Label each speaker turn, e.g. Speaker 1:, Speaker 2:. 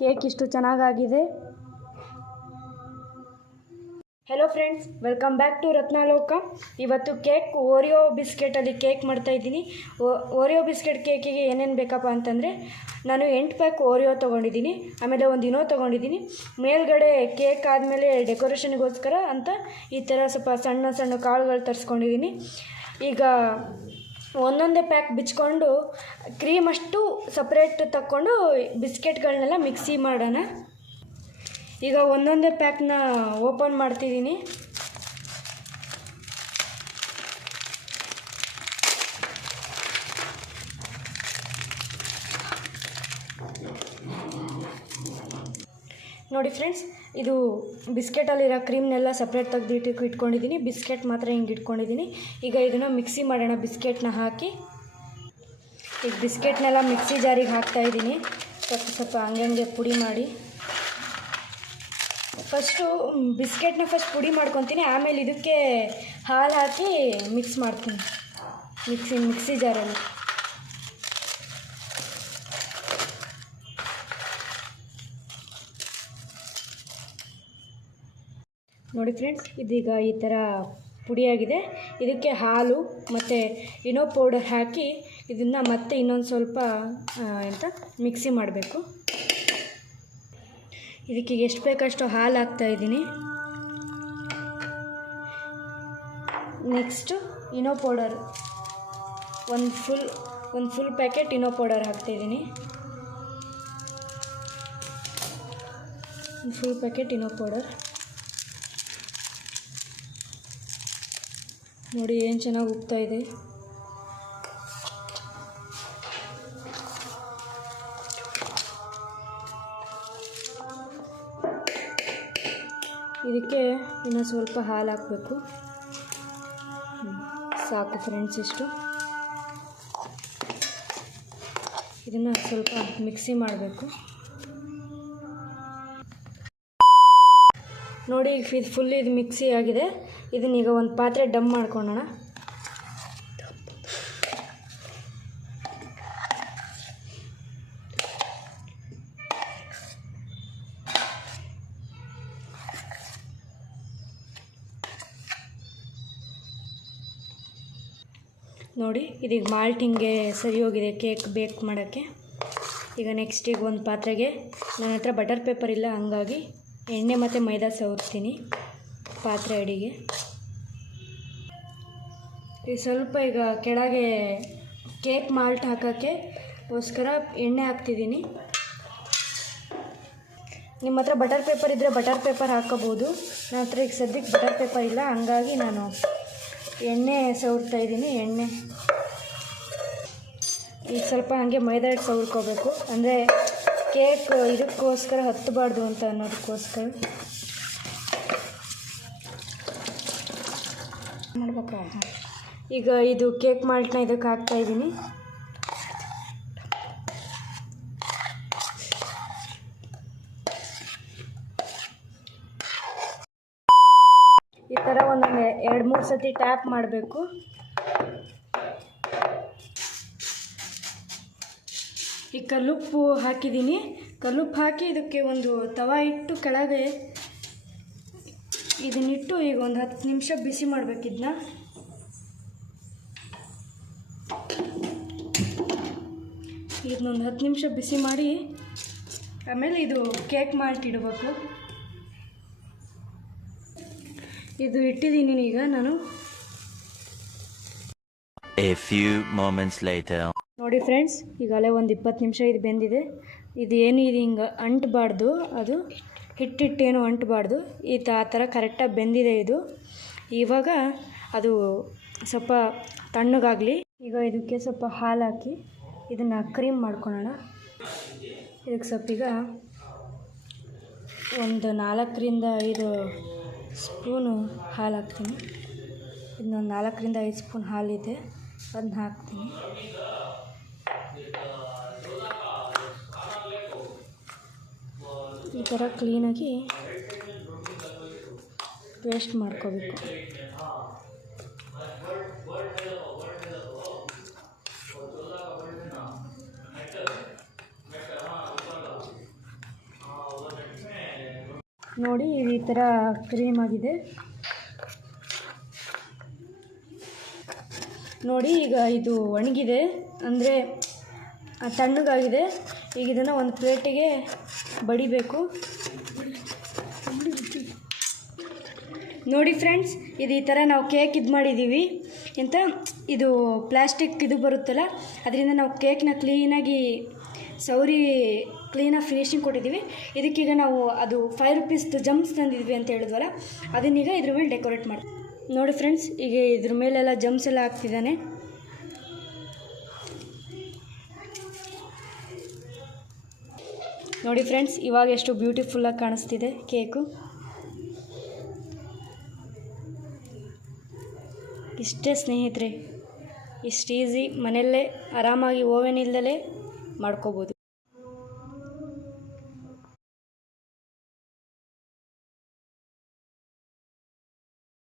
Speaker 1: Cake ಇಷ್ಟು ಚೆನ್ನಾಗಾಗಿದೆ. Hello friends welcome back to Ratnaloka ಇವತ್ತು ಕೇಕ್ ಓರಿಯೋ ಬಿಸ್ಕೆಟಲ್ಲಿ ಕೇಕ್ ಮಾಡ್ತಾ ಇದ್ದೀನಿ. ಓರಿಯೋ ಬಿಸ್ಕೆಟ್ ಕೇಕಿಗೆ ಏನೇನು ಬೇಕಪ್ಪ ಅಂತಂದರೆ, ನಾನು ಎಂಟು ಪ್ಯಾಕ್ ಓರಿಯೋ ತೊಗೊಂಡಿದ್ದೀನಿ, ಆಮೇಲೆ ಒಂದು ಇನೋ ತೊಗೊಂಡಿದ್ದೀನಿ. ಮೇಲ್ಗಡೆ ಕೇಕ್ ಆದಮೇಲೆ ಡೆಕೋರೇಷನ್ಗೋಸ್ಕರ ಅಂತ ಈ ಥರ ಸ್ವಲ್ಪ ಸಣ್ಣ ಸಣ್ಣ ಕಾಳುಗಳು ತರಿಸ್ಕೊಂಡಿದ್ದೀನಿ. ಈಗ ಒಂದೊಂದೇ ಪ್ಯಾಕ್ ಬಿಚ್ಕೊಂಡು ಕ್ರೀಮ್ ಅಷ್ಟು ಸಪ್ರೇಟ್ ತಕ್ಕೊಂಡು ಬಿಸ್ಕೆಟ್ಗಳನ್ನೆಲ್ಲ ಮಿಕ್ಸಿ ಮಾಡೋಣ. ಈಗ ಒಂದೊಂದೇ ಪ್ಯಾಕ್ನ ಓಪನ್ ಮಾಡ್ತಿದ್ದೀನಿ. ನೋಡಿ ಫ್ರೆಂಡ್ಸ್ ಇದು ಬಿಸ್ಕೆಟಲ್ಲಿರೋ ಕ್ರೀಮ್ನೆಲ್ಲ ಸಪ್ರೇಟ್ ತೆಗೆದಿಟ್ಟು ಇಟ್ಕೊಂಡಿದ್ದೀನಿ. ಬಿಸ್ಕೆಟ್ ಮಾತ್ರ ಹಿಂಗೆ ಇಟ್ಕೊಂಡಿದ್ದೀನಿ. ಈಗ ಇದನ್ನು ಮಿಕ್ಸಿ ಮಾಡೋಣ ಬಿಸ್ಕೆಟ್ನ ಹಾಕಿ. ಈಗ ಬಿಸ್ಕೆಟ್ನೆಲ್ಲ ಮಿಕ್ಸಿ ಜಾರಿಗೆ ಹಾಕ್ತಾ ಇದ್ದೀನಿ. ಸ್ವಲ್ಪ ಸ್ವಲ್ಪ ಹಂಗೆ ಹಂಗೆ ಪುಡಿ ಮಾಡಿ. ಫಸ್ಟು ಬಿಸ್ಕೆಟ್ನ ಫಸ್ಟ್ ಪುಡಿ ಮಾಡ್ಕೊತೀನಿ. ಆಮೇಲೆ ಇದಕ್ಕೆ ಹಾಲು ಹಾಕಿ ಮಿಕ್ಸ್ ಮಾಡ್ತೀನಿ. ಮಿಕ್ಸಿ ಮಿಕ್ಸಿ ಜಾರಲ್ಲಿ ನೋಡಿ ಫ್ರೆಂಡ್ಸ್, ಇದೀಗ ಈ ಥರ ಪುಡಿಯಾಗಿದೆ. ಇದಕ್ಕೆ ಹಾಲು ಮತ್ತು ಇನೋ ಪೌಡರ್ ಹಾಕಿ ಇದನ್ನು ಮತ್ತೆ ಇನ್ನೊಂದು ಸ್ವಲ್ಪ ಎಂತ, ಮಿಕ್ಸಿ ಮಾಡಬೇಕು. ಇದಕ್ಕೆ ಎಷ್ಟು ಬೇಕಷ್ಟು ಹಾಲು ಹಾಕ್ತಾ ಇದ್ದೀನಿ. ನೆಕ್ಸ್ಟು ಇನೋ ಪೌಡರ್, ಒಂದು ಫುಲ್ ಒಂದು ಫುಲ್ ಪ್ಯಾಕೆಟ್ ಇನೋ ಪೌಡರ್ ಹಾಕ್ತಾಯಿದ್ದೀನಿ ಒಂದು ಫುಲ್ ಪ್ಯಾಕೆಟ್ ಇನೋ ಪೌಡರ್. ನೋಡಿ, ಏನು ಚೆನ್ನಾಗಿ ಉಗ್ತಾ ಇದೆ. ಇದಕ್ಕೆ ಇನ್ನು ಸ್ವಲ್ಪ ಹಾಲು ಹಾಕಬೇಕು. ಸಾಕು ಫ್ರೆಂಡ್ಸ್ ಇಷ್ಟು. ಇದನ್ನು ಸ್ವಲ್ಪ ಮಿಕ್ಸಿ ಮಾಡಬೇಕು. ನೋಡಿ ಈಗ ಇದು ಫುಲ್ ಇದು ಮಿಕ್ಸಿ ಆಗಿದೆ. ಇದನ್ನ ಈಗ ಒಂದು ಪಾತ್ರೆ ಡಮ್ ಮಾಡ್ಕೊಳ್ಳೋಣ ನೋಡಿ, ಇದೀಗ ಮಾಲ್ಟಿಂಗೆ ಸರಿ ಹೋಗಿದೆ ಕೇಕ್ ಬೇಕ್ ಮಾಡೋಕ್ಕೆ. ಈಗ ನೆಕ್ಸ್ಟ್ ಈಗ ಒಂದು ಪಾತ್ರೆಗೆ. ನನ್ನ ಹತ್ರ ಬಟರ್ ಪೇಪರ್ ಇಲ್ಲ, ಹಂಗಾಗಿ ಎಣ್ಣೆ ಮತ್ತು ಮೈದಾ ಸವರ್ತೀನಿ ಪಾತ್ರೆ ಅಡಿಗೆ. ಈ ಸ್ವಲ್ಪ ಈಗ ಕೆಳಗೆ ಕೇಕ್ ಮಾಲ್ಟ್ ಹಾಕೋಕ್ಕೆ ಗೋಸ್ಕರ ಎಣ್ಣೆ ಹಾಕ್ತಿದ್ದೀನಿ. ನಿಮ್ಮ ಹತ್ರ ಬಟರ್ ಪೇಪರ್ ಇದ್ದರೆ ಬಟರ್ ಪೇಪರ್ ಹಾಕೋಬೋದು ನನ್ನ ಹತ್ರ ಈಗ ಸದ್ಯಕ್ಕೆ ಬಟರ್ ಪೇಪರ್ ಇಲ್ಲ, ಹಂಗಾಗಿ ನಾನು ಎಣ್ಣೆ ಸವರ್ತಾ ಇದ್ದೀನಿ, ಎಣ್ಣೆ. ಈಗ ಸ್ವಲ್ಪ ಹಾಗೆ ಮೈದಾ ಹಿಟ್ಟು ಸವರ್ಕೋಬೇಕು. ಅಂದರೆ ಕೇಕ್, ಇದಕ್ಕೋಸ್ಕರ ಹತ್ತಬಾರ್ದು ಅಂತ ಅನ್ನೋದಕ್ಕೋಸ್ಕರ. ಈಗ ಇದು ಕೇಕ್ ಮಾಲ್ಟ್ನ ಇದಕ್ಕೆ ಹಾಕ್ತಾ ಇದ್ದೀನಿ. ಈ ಥರ ಒಂದೊಂದು ಎರಡು ಮೂರು ಸತಿ ಟ್ಯಾಪ್ ಮಾಡಬೇಕು. ಈ ಕಲ್ಲುಪ್ಪು ಹಾಕಿದ್ದೀನಿ. ಕಲ್ಲುಪ್ಪು ಹಾಕಿ ಇದಕ್ಕೆ ಒಂದು ತವ ಇಟ್ಟು ಕೆಳಗೆ ಇದನ್ನಿಟ್ಟು ಈಗ ಒಂದು ಹತ್ತು ನಿಮಿಷ ಬಿಸಿ ಮಾಡಬೇಕಿದ್ನ ಇದನ್ನೊಂದು ಹತ್ತು ನಿಮಿಷ ಬಿಸಿ ಮಾಡಿ ಆಮೇಲೆ ಇದು ಕೇಕ್ ಮಾಲ್ಟ್ ಇಡಬೇಕು. ಇದು ಇಟ್ಟಿದ್ದೀನಿ ಈಗ ನಾನು.
Speaker 2: A few moments later.
Speaker 1: ನೋಡಿ ಫ್ರೆಂಡ್ಸ್, ಈಗಲೇ ಒಂದು ಇಪ್ಪತ್ತು ನಿಮಿಷ ಇದು ಬೆಂದಿದೆ. ಇದು ಏನು ಇದು ಹಿಂಗೆ ಅಂಟಬಾರ್ದು, ಅದು ಹಿಟ್ಟಿಟ್ಟೇನು ಅಂಟಬಾರ್ದು. ಈ ಆ ಥರ ಕರೆಕ್ಟಾಗಿ ಬೆಂದಿದೆ ಇದು. ಇವಾಗ ಅದು ಸ್ವಲ್ಪ ತಣ್ಣಗಾಗಲಿ. ಈಗ ಇದಕ್ಕೆ ಸ್ವಲ್ಪ ಹಾಲು ಹಾಕಿ ಇದನ್ನು ಕ್ರೀಮ್ ಮಾಡ್ಕೊಳ್ಳೋಣ ಇದಕ್ಕೆ ಸ್ವಲ್ಪ ಈಗ ಒಂದು ನಾಲ್ಕರಿಂದ ಐದು ಸ್ಪೂನು ಹಾಲು ಹಾಕ್ತೀನಿ. ಇನ್ನೊಂದು ನಾಲ್ಕರಿಂದ ಐದು ಸ್ಪೂನ್ ಹಾಲಿದೆ. ಅದನ್ನ ಹಾಕ್ತೀನಿ. ಈ ಥರ ಕ್ಲೀನಾಗಿ ಪೇಸ್ಟ್ ಮಾಡ್ಕೋಬೇಕು. ನೋಡಿ ಈ ಥರ ಕ್ರೀಮ್ ಆಗಿದೆ. ನೋಡಿ ಈಗ ಇದು ಒಣಗಿದೆ. ಅಂದರೆ ತಣ್ಣಗಾಗಿದೆ. ಈಗ ಇದನ್ನು ಒಂದು ಪ್ಲೇಟಿಗೆ ಬಡಿಬೇಕು. ನೋಡಿ ಫ್ರೆಂಡ್ಸ್, ಇದು ಈ ಥರ ನಾವು ಕೇಕ್ ಇದು ಮಾಡಿದ್ದೀವಿ. ಎಂತ, ಇದು ಪ್ಲಾಸ್ಟಿಕ್ ಇದು ಬರುತ್ತಲ್ಲ, ಅದರಿಂದ ನಾವು ಕೇಕ್ನ ಕ್ಲೀನಾಗಿ, ಸೌರಿ ಕ್ಲೀನಾಗಿ ಫಿನಿಶಿಂಗ್ ಕೊಟ್ಟಿದ್ದೀವಿ. ಇದಕ್ಕೀಗ ನಾವು ಅದು ಫೈವ್ ರುಪೀಸ್ದು ಜಂಪ್ಸ್ ತಂದಿದ್ವಿ ಅಂತ ಹೇಳಿದ್ವಲ್ಲ, ಅದನ್ನೀಗ ಇದ್ರ ಮೇಲೆ ಡೆಕೋರೇಟ್ ಮಾಡಿ ನೋಡಿ ಫ್ರೆಂಡ್ಸ್, ಈಗ ಇದ್ರ ಮೇಲೆಲ್ಲ ಜಂಪ್ಸ್ ಎಲ್ಲ ಹಾಕ್ತಿದ್ದಾನೆ. ನೋಡಿ ಫ್ರೆಂಡ್ಸ್, ಇವಾಗ ಎಷ್ಟು ಬ್ಯೂಟಿಫುಲ್ಲಾಗಿ ಕಾಣಿಸ್ತಿದೆ ಕೇಕು. ಇಷ್ಟೇ ಸ್ನೇಹಿತರೆ, ಇಷ್ಟು ಈಸಿ ಮನೆಯಲ್ಲೇ ಆರಾಮಾಗಿ ಓವೆನ್ ಇಲ್ದಲೇ ಮಾಡ್ಕೋಬೋದು.